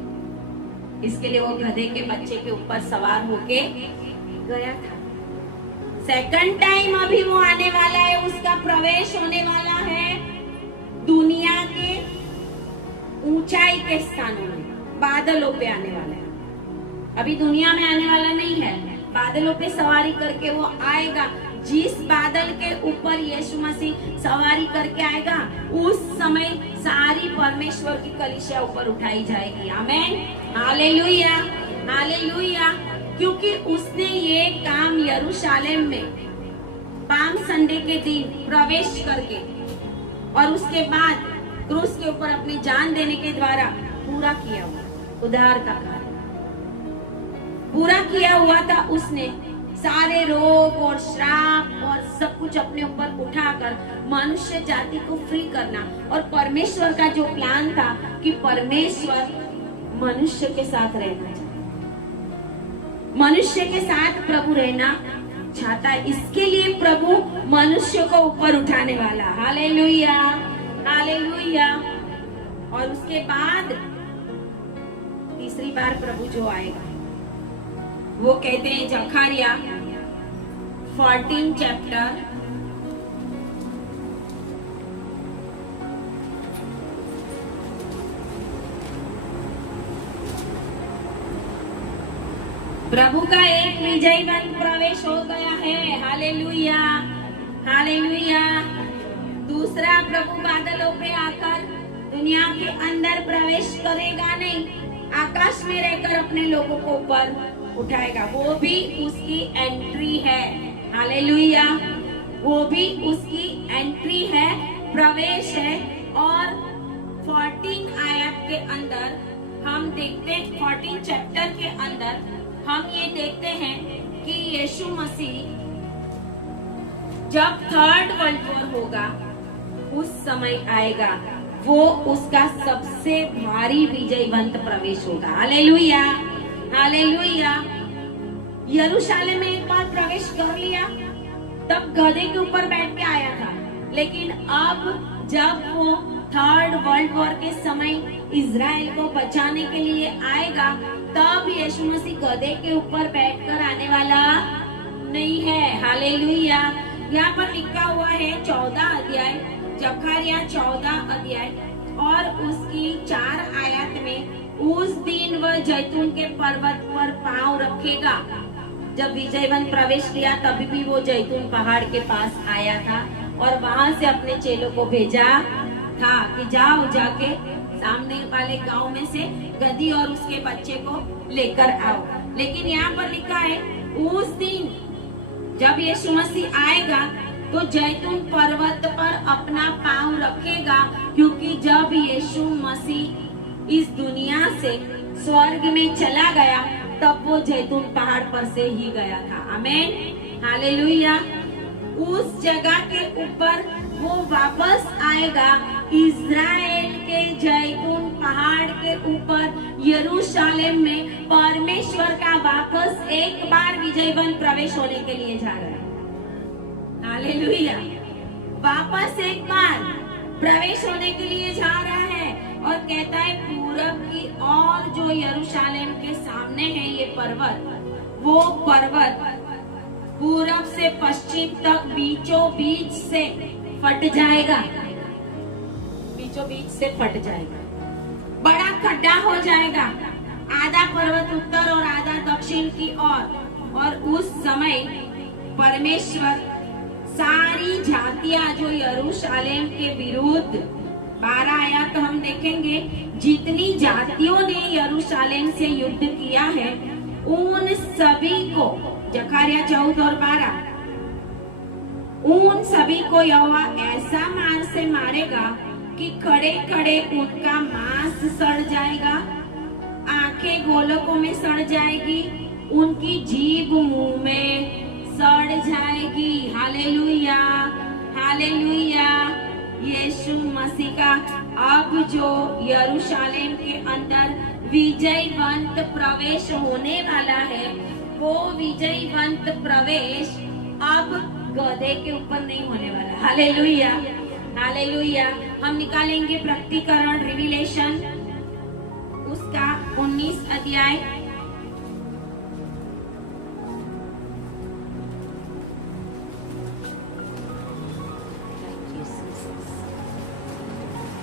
इसके लिए वो गधे के बच्चे के ऊपर सवार होके गया था। सेकंड टाइम अभी वो आने वाला है, उसका प्रवेश होने वाला है दुनिया के ऊंचाई के स्थानों में, बादलों पे आने वाला है। अभी दुनिया में आने वाला नहीं है, बादलों पे सवारी करके वो आएगा। जिस बादल के ऊपर यीशु मसीह सवारी करके आएगा, उस समय सारी परमेश्वर की कलीसिया ऊपर उठाई जाएगी। आमेन, हालेलुया, हालेलुया। क्योंकि उसने ये काम यरूशलेम में पाम संडे के दिन प्रवेश करके और उसके बाद क्रूस के ऊपर अपनी जान देने के द्वारा पूरा किया हुआ उद्धार का कार्य पूरा किया हुआ था। उसने सारे रोग और श्राप और सब कुछ अपने ऊपर उठाकर मनुष्य जाति को फ्री करना, और परमेश्वर का जो प्लान था कि परमेश्वर मनुष्य के साथ रहना चाहता, मनुष्य के साथ प्रभु रहना चाहता है, इसके लिए प्रभु मनुष्य को ऊपर उठाने वाला। Hallelujah, hallelujah. और उसके बाद तीसरी बार प्रभु जो आएगा वो कहते हैं जकरिया 14 चैप्टर प्रभु का एक विजयवंत प्रवेश हो गया है। Hallelujah, hallelujah. दूसरा प्रभु बादलों पे आकर दुनिया के अंदर प्रवेश करेगा नहीं, आकाश में रहकर अपने लोगों को ऊपर उठाएगा। वो भी उसकी एंट्री है। हालेलुया, वो भी उसकी एंट्री है, प्रवेश है। और 14 आयत के अंदर हम देखते हैं, 14 चैप्टर के अंदर हम ये देखते हैं कि यीशु मसीह जब थर्ड वर्ल्ड वॉर होगा उस समय आएगा, वो उसका सबसे भारी विजयवंत प्रवेश होगा। Hallelujah, hallelujah. यरूशलेम में एक बार प्रवेश कर लिया, तब गधे के ऊपर बैठ के आया था, लेकिन अब जब वो थर्ड वर्ल्ड वॉर के समय इजराइल को बचाने के लिए आएगा, तब यीशु मसीह गधे के ऊपर बैठकर आने वाला नहीं है। हालेलुया। यहाँ पर लिखा हुआ है 14 अध्याय, जकरिया 14 अध्याय और उसकी 4 आयत में, उस दिन वह जैतून के पर्वत पर पांव रखेगा। जब विजयवंत प्रवेश किया तभी भी वो जैतून पहाड़ के पास आया था और वहां से अपने चेलों को भेजा था कि जाओ, जाके सामने वाले गांव में से गधी और उसके बच्चे को लेकर आओ। लेकिन यहाँ पर लिखा है उस दिन जब यीशु मसीह आएगा तो जैतून पर्वत पर अपना पांव रखेगा, क्योंकि जब यीशु मसीह इस दुनिया से स्वर्ग में चला गया तब वो जैतून पहाड़ पर से ही गया था। आमीन, हालेलुया। उस जगह के ऊपर वो वापस आएगा, इज़राइल के जैतून पहाड़ के ऊपर यरूशलेम में परमेश्वर का वापस एक बार विजयवंत प्रवेश होने के लिए जा रहा है। हालेलुया, वापस एक बार प्रवेश होने के लिए जा रहा है और कहता है पूरब की और जो यरूशलेम के सामने है ये पर्वत, वो पर्वत पूरब से पश्चिम तक बीचों बीच से फट जाएगा, बीचों बीच से फट जाएगा, बड़ा खड्डा हो जाएगा, आधा पर्वत उत्तर और आधा दक्षिण की ओर। और उस समय परमेश्वर सारी जातियां जो यरूशलेम के विरुद्ध 12 आयत तो हम देखेंगे, जितनी जातियों ने यरूशलेम से युद्ध किया है उन सभी को, जकरिया 14 और 12, उन सभी को यहोवा ऐसा मार से मारेगा कि खड़े खड़े उनका मांस सड़ जाएगा, आंखें गोलकों में सड़ जाएगी, उनकी जीभ मुंह में सड़ जाएगी। Hallelujah, hallelujah. यीशु मसीह का अब जो यरूशलेम के अंदर विजयवंत प्रवेश होने वाला है, वो विजयवंत प्रवेश अब गधे के ऊपर नहीं होने वाला। Hallelujah, hallelujah. हम निकालेंगे प्रकटीकरण, रिविलेशन उसका 19 अध्याय,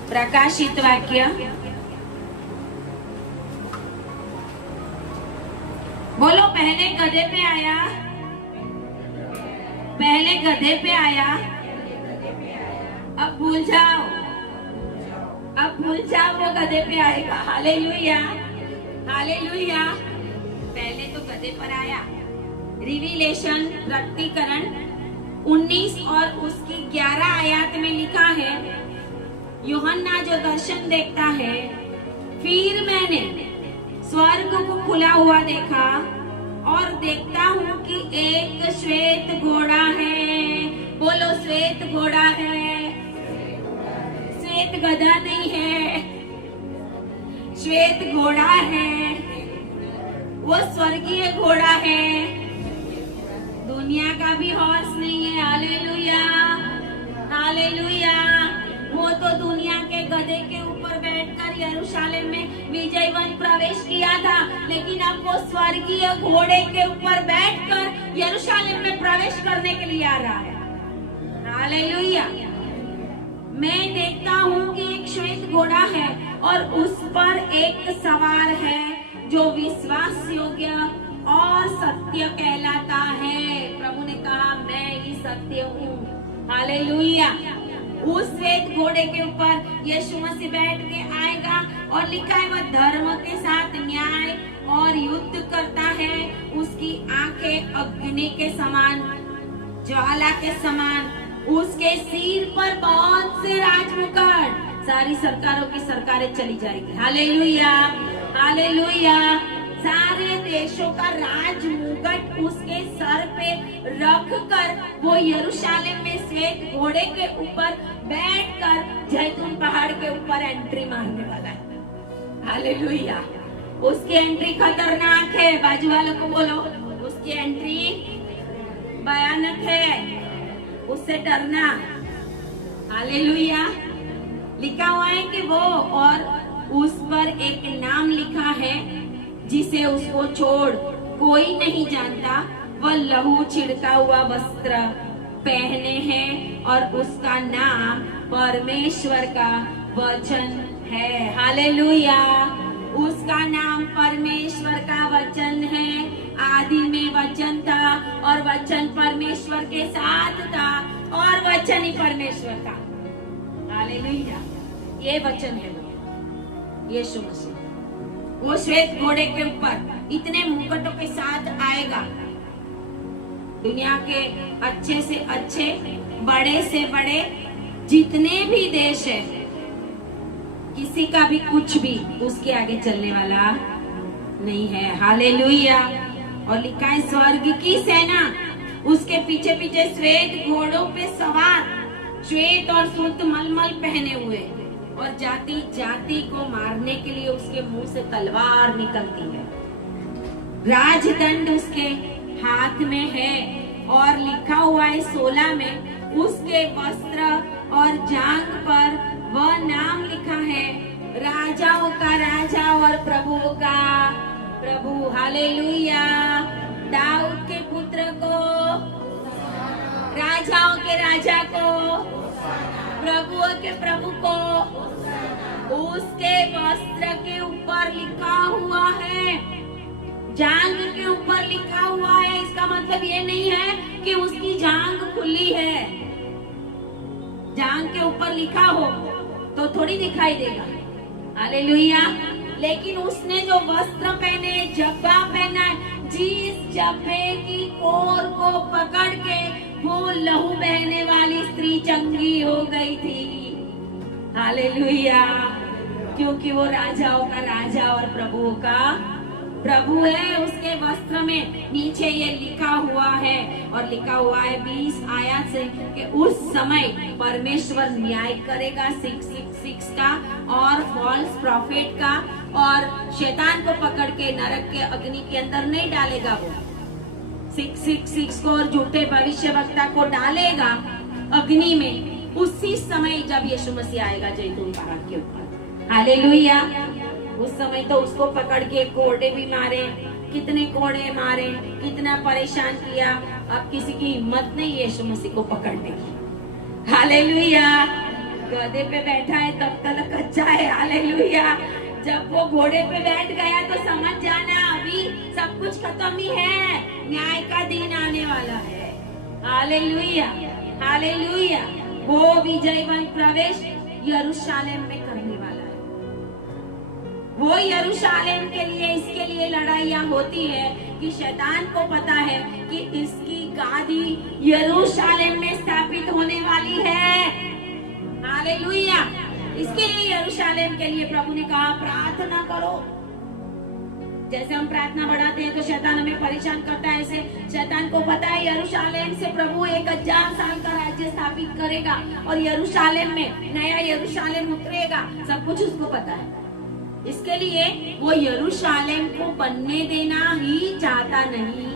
प्रकाशित वाक्य, बोलो, पहले गधे पे आया पहले गधे पे आया, अब भूल जाओ, अब भूल जाओ, वो गधे पे आएगा। Hallelujah, hallelujah. पहले तो गधे पर आया। रिवीलेशन प्रकटीकरण 19 और उसकी 11 आयत में लिखा है, यूहन्ना जो दर्शन देखता है, फिर मैंने स्वर्ग को खुला हुआ देखा और देखता हूँ कि एक श्वेत घोड़ा है। बोलो, श्वेत घोड़ा है, श्वेत गधा नहीं है, श्वेत घोड़ा है। वो स्वर्गीय घोड़ा है, दुनिया का भी हॉर्स नहीं है। Hallelujah, hallelujah. वो तो दुनिया के गधे के ऊपर बैठकर यरूशलेम में विजयवन प्रवेश किया था, लेकिन अब वो स्वर्गीय घोड़े के ऊपर बैठकर यरूशलेम में प्रवेश करने के लिए आ रहा है। हालेलुया। मैं देखता हूँ कि एक श्वेत घोड़ा है और उस पर एक सवार है जो विश्वास योग्य और सत्य कहलाता है। प्रभु ने कहा, मैं ही सत्य हूँ। हालेलुया। उस श्वेत घोड़े के ऊपर यीशु मसीह बैठ के आएगा और लिखा है, वह धर्म के साथ न्याय और युद्ध करता है। उसकी आंखें अग्नि के समान, ज्वाला के समान, उसके सिर पर बहुत से राजमुकुट। सारी सरकारों की सरकारें चली जाएगी। Hallelujah, hallelujah. सारे देशों का राज मुकुट उसके सर पे रख कर वो यरूशलेम में श्वेत घोड़े के ऊपर बैठकर जैतून पहाड़ के ऊपर एंट्री मारने वाला है। हालेलुया। उसकी एंट्री खतरनाक है। बाजू वालों को बोलो, उसकी एंट्री भयानक है, उससे डरना। हालेलुया। लिखा हुआ है कि वो, और उस पर एक नाम लिखा है जिसे उसको छोड़ कोई नहीं जानता। वह लहू छिड़का हुआ वस्त्र पहने हैं और उसका नाम परमेश्वर का वचन है। हालेलुया। उसका नाम परमेश्वर का वचन है। आदि में वचन था और वचन परमेश्वर के साथ था और वचन ही परमेश्वर का। हालेलुया। ये वचन है यीशु मसीह। वो श्वेत घोड़े के ऊपर इतने मुकुटों के साथ आएगा। दुनिया के अच्छे से अच्छे, बड़े से बड़े जितने भी देश है, किसी का भी कुछ भी उसके आगे चलने वाला नहीं है। हालेलुया। और लिखा है, स्वर्ग की सेना उसके पीछे पीछे श्वेत घोड़ों पे सवार, श्वेत और शुद्ध मलमल पहने हुए, और जाति जाति को मारने के लिए उसके मुंह से तलवार निकलती है। राजदंड उसके हाथ में है और लिखा हुआ है 16 में, उसके वस्त्र और जांघ पर वह नाम लिखा है, राजाओं का राजा और प्रभुओं का प्रभु। हालेलुया। दाऊद के पुत्र को, राजाओं के राजा को, प्रभुओं के प्रभु को। उसके वस्त्र के ऊपर लिखा हुआ है, जांघ के ऊपर लिखा हुआ है। इसका मतलब ये नहीं है कि उसकी जांघ खुली है। जांघ के ऊपर लिखा हो तो थोड़ी दिखाई देगा। हालेलुया। लेकिन उसने जो वस्त्र पहने, जब्बा पहना, जिस जब्बे की कोर को पकड़ के वो लहू बहने वाली स्त्री चंगी हो गई थी। हालेलुया। क्योंकि वो राजाओं का राजा और प्रभुओं का प्रभु है। उसके वस्त्र में नीचे ये लिखा हुआ है, और लिखा हुआ है 20 आयत से कि उस समय परमेश्वर न्याय करेगा 666 का और फॉल्स प्रॉफिट का, और शैतान को पकड़ के नरक के अग्नि के अंदर नहीं डालेगा। वो 666 को और झूठे भविष्यवक्ता को डालेगा अग्नि में उसी समय जब यीशु मसीह आएगा जैतून पहाड़ के ऊपर। हालेलुया। उस समय तो उसको पकड़ के कोड़े भी मारे, कितने कोड़े मारे, कितना परेशान किया। अब किसी की हिम्मत नहीं यीशु मसीह को पकड़ने की। हालेलुया। गधे पे बैठा है तब तक कच्चा है। हालेलुया। जब वो घोड़े पे बैठ गया तो समझ जाना अभी सब कुछ खत्म ही है, न्याय का दिन आने वाला है। Hallelujah, hallelujah. वो विजयवंत प्रवेश यरूशलेम में करने वाला है। वो यरूशलेम के लिए, इसके लिए लड़ाइयाँ होती है कि शैतान को पता है कि इसकी गादी यरूशलेम में स्थापित होने वाली है। हालेलुया। इसके लिए यरूशलेम के लिए प्रभु ने कहा प्रार्थना करो। जैसे हम प्रार्थना बढ़ाते हैं तो शैतान हमें परेशान करता है, ऐसे शैतान को पता है यरूशलेम से प्रभु 1000 साल का राज्य स्थापित करेगा और यरूशलेम में नया यरूशलेम उतरेगा, सब कुछ उसको पता है। इसके लिए वो यरूशलेम को बनने देना ही चाहता नहीं।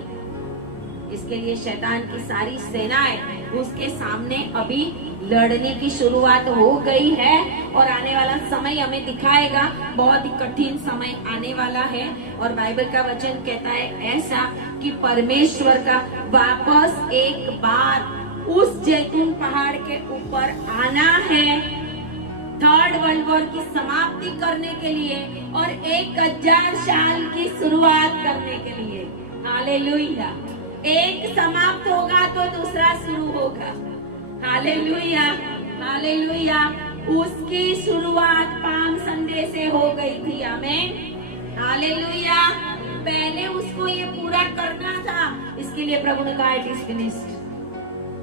इसके लिए शैतान की सारी सेनाएं उसके सामने अभी लड़ने की शुरुआत हो गई है और आने वाला समय हमें दिखाएगा, बहुत ही कठिन समय आने वाला है। और बाइबल का वचन कहता है ऐसा कि परमेश्वर का वापस एक बार उस जैतून पहाड़ के ऊपर आना है, 3rd वर्ल्ड वॉर की समाप्ति करने के लिए और 1000 साल की शुरुआत करने के लिए। हालेलुया। एक समाप्त होगा तो दूसरा शुरू होगा। Hallelujah, hallelujah. उसकी शुरुआत पाम संडे से हो गई थी। आमीन, हालेलुया। पहले उसको ये पूरा करना था, इसके लिए प्रभु ने कहा इट इज फिनिश्ड।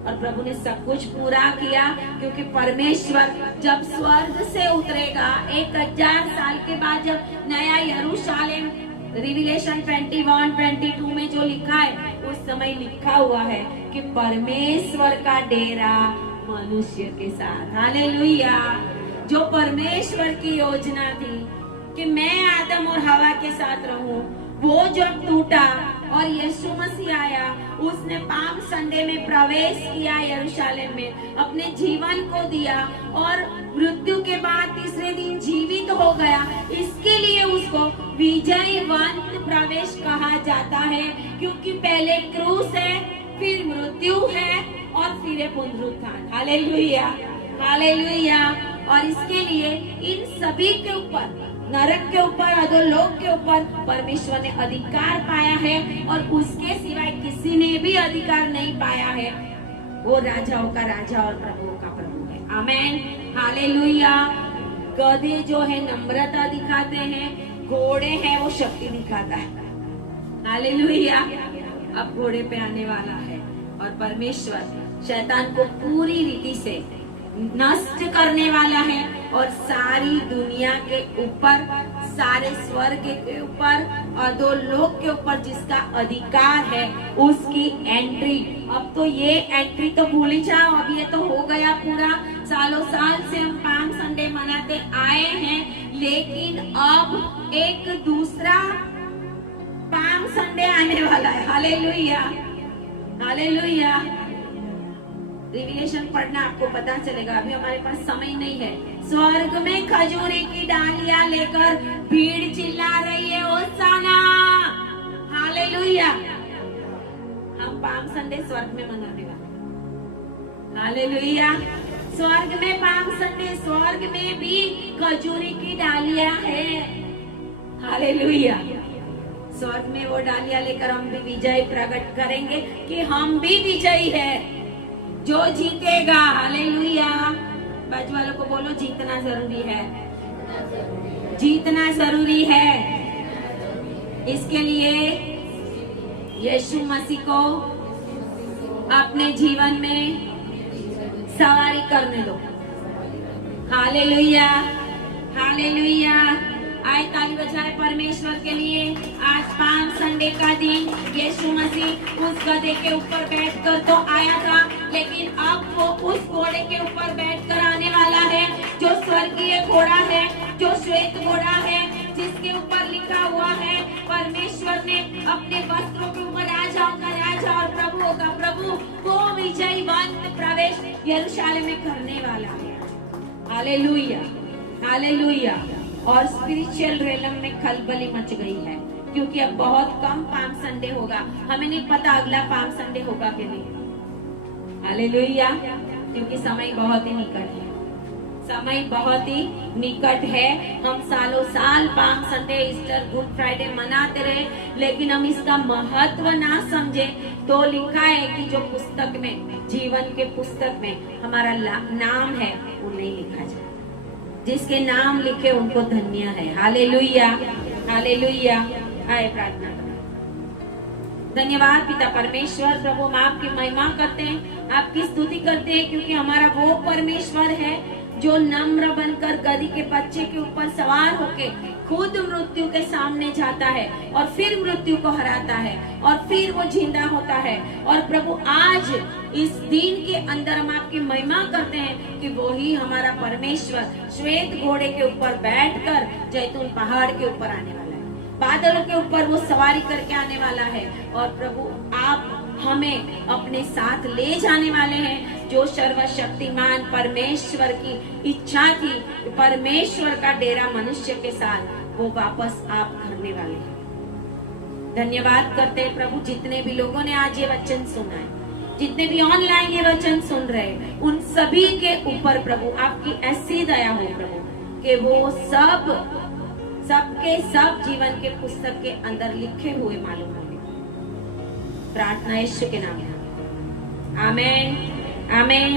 और प्रभु ने सब कुछ पूरा किया, क्योंकि परमेश्वर जब स्वर्ग से उतरेगा 1000 साल के बाद, जब नया यरूशलेम रिविलेशन 21-22 में जो लिखा है, उस समय लिखा हुआ है कि परमेश्वर का डेरा मनुष्य के साथ। हालेलुया। जो परमेश्वर की योजना थी कि मैं आदम और हवा के साथ रहूं, वो जब टूटा और यीशु मसीह आया, उसने पाम संडे में प्रवेश किया यरूशलेम में, अपने जीवन को दिया और मृत्यु के बाद तीसरे दिन जीवित हो गया। इसके लिए उसको विजयवंत प्रवेश कहा जाता है, क्योंकि पहले क्रूस है, फिर मृत्यु है और फिर है पुनरुत्थान। Hallelujah, hallelujah. और इसके लिए इन सभी के ऊपर, नरक के ऊपर, अधोलोक के ऊपर परमेश्वर ने अधिकार पाया है और उसके सिवाय किसी ने भी अधिकार नहीं पाया है। वो राजाओं का राजा और प्रभुओं का प्रभु है। आमेन, हालेलुया। गधे जो है नम्रता दिखाते हैं, घोड़े हैं वो शक्ति दिखाता है। हालेलुया। अब घोड़े पे आने वाला है और परमेश्वर शैतान को पूरी रीति से नष्ट करने वाला है और सारी दुनिया के ऊपर, सारे स्वर्ग के ऊपर, अधोलोक के ऊपर जिसका अधिकार है, उसकी एंट्री। अब तो ये एंट्री तो भूल ही जाओ, अब ये तो हो गया पूरा। सालों साल से हम पाम संडे मनाते आए हैं, लेकिन अब एक दूसरा पाम संडे आने वाला है। Hallelujah, hallelujah. रिविलेशन पढ़ना, आपको पता चलेगा। अभी हमारे पास समय नहीं है। स्वर्ग में खजूरी की डालियां लेकर भीड़ चिल्ला रही है होसाना। हालेलुया। हम पाम संडे स्वर्ग में मनाने वाले। हालेलुया। स्वर्ग में पाम संडे, स्वर्ग में भी खजूरी की डालियां है। हालेलुया। स्वर्ग में वो डालियां लेकर हम भी विजय प्रकट करेंगे कि हम भी विजयी है। जो जीतेगा, हालेलुया। बाजू वालों को बोलो जीतना जरूरी है, जीतना जरूरी है। इसके लिए यीशु मसीह को अपने जीवन में सवारी करने दो। Hallelujah, hallelujah. आए ताली बजाए परमेश्वर के लिए। आज पाम संडे का दिन, यीशु मसीह उस गधे के ऊपर बैठकर तो आया था, लेकिन अब वो उस घोड़े के ऊपर बैठकर आने वाला है, जो स्वर्गीय घोड़ा है, जो श्वेत घोड़ा है, जिसके ऊपर लिखा हुआ है परमेश्वर ने अपने वस्त्रों के ऊपर राजाओं का राजा और प्रभुओं का प्रभु, वो विजयवंत प्रवेश यरूशलेम में करने वाला है। Hallelujah, hallelujah. और स्पिरिचुअल रेलम में खलबली मच गई है, क्योंकि अब बहुत कम पाम संडे होगा। हमें नहीं पता अगला पाम संडे होगा कि नहीं। हालेलुया। क्योंकि समय बहुत ही निकट है, समय बहुत ही निकट है। हम सालों साल palm Sunday, Easter, good Friday मनाते रहे, लेकिन हम इसका महत्व ना समझे। तो लिखा है कि जो पुस्तक में, जीवन के पुस्तक में हमारा नाम है, वो नहीं लिखा जाए। जिसके नाम लिखे उनको धन्य है। Hallelujah, hallelujah. आए प्रार्थना करें। धन्यवाद पिता परमेश्वर, प्रभु हम आपकी महिमा करते हैं, आपकी स्तुति करते हैं, क्योंकि हमारा वो परमेश्वर है जो नम्र बनकर गधी के बच्चे के ऊपर सवार होके खुद मृत्यु के सामने जाता है और फिर मृत्यु को हराता है और फिर वो जिंदा होता है। और प्रभु आज इस दिन के अंदर हम आपकी महिमा करते हैं कि वो ही हमारा परमेश्वर श्वेत घोड़े के ऊपर बैठकर जैतून पहाड़ के ऊपर आने वाला है, बादलों के ऊपर वो सवारी करके आने वाला है। और प्रभु आप हमें अपने साथ ले जाने वाले हैं। जो सर्वशक्तिमान परमेश्वर की इच्छा थी, परमेश्वर का डेरा मनुष्य के साथ, वो वापस आप करने वाले हैं। धन्यवाद करते हैं प्रभु, जितने भी लोगों ने आज ये वचन सुना है, जितने भी ऑनलाइन ये वचन सुन रहे हैं, उन सभी के ऊपर प्रभु आपकी ऐसी दया हो प्रभु कि वो सबके सब जीवन के पुस्तक के अंदर लिखे हुए मालूम होंगे। प्रार्थना यीशु के नाम में, आमेन, आमेन,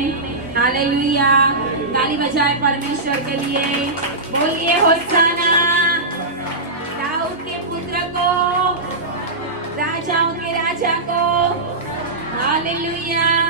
हालेलुया। ताली बजाए परमेश्वर के लिए, बोलिए होसाना दाऊद के पुत्र को, राजाओं के राजा को। हालेलुया।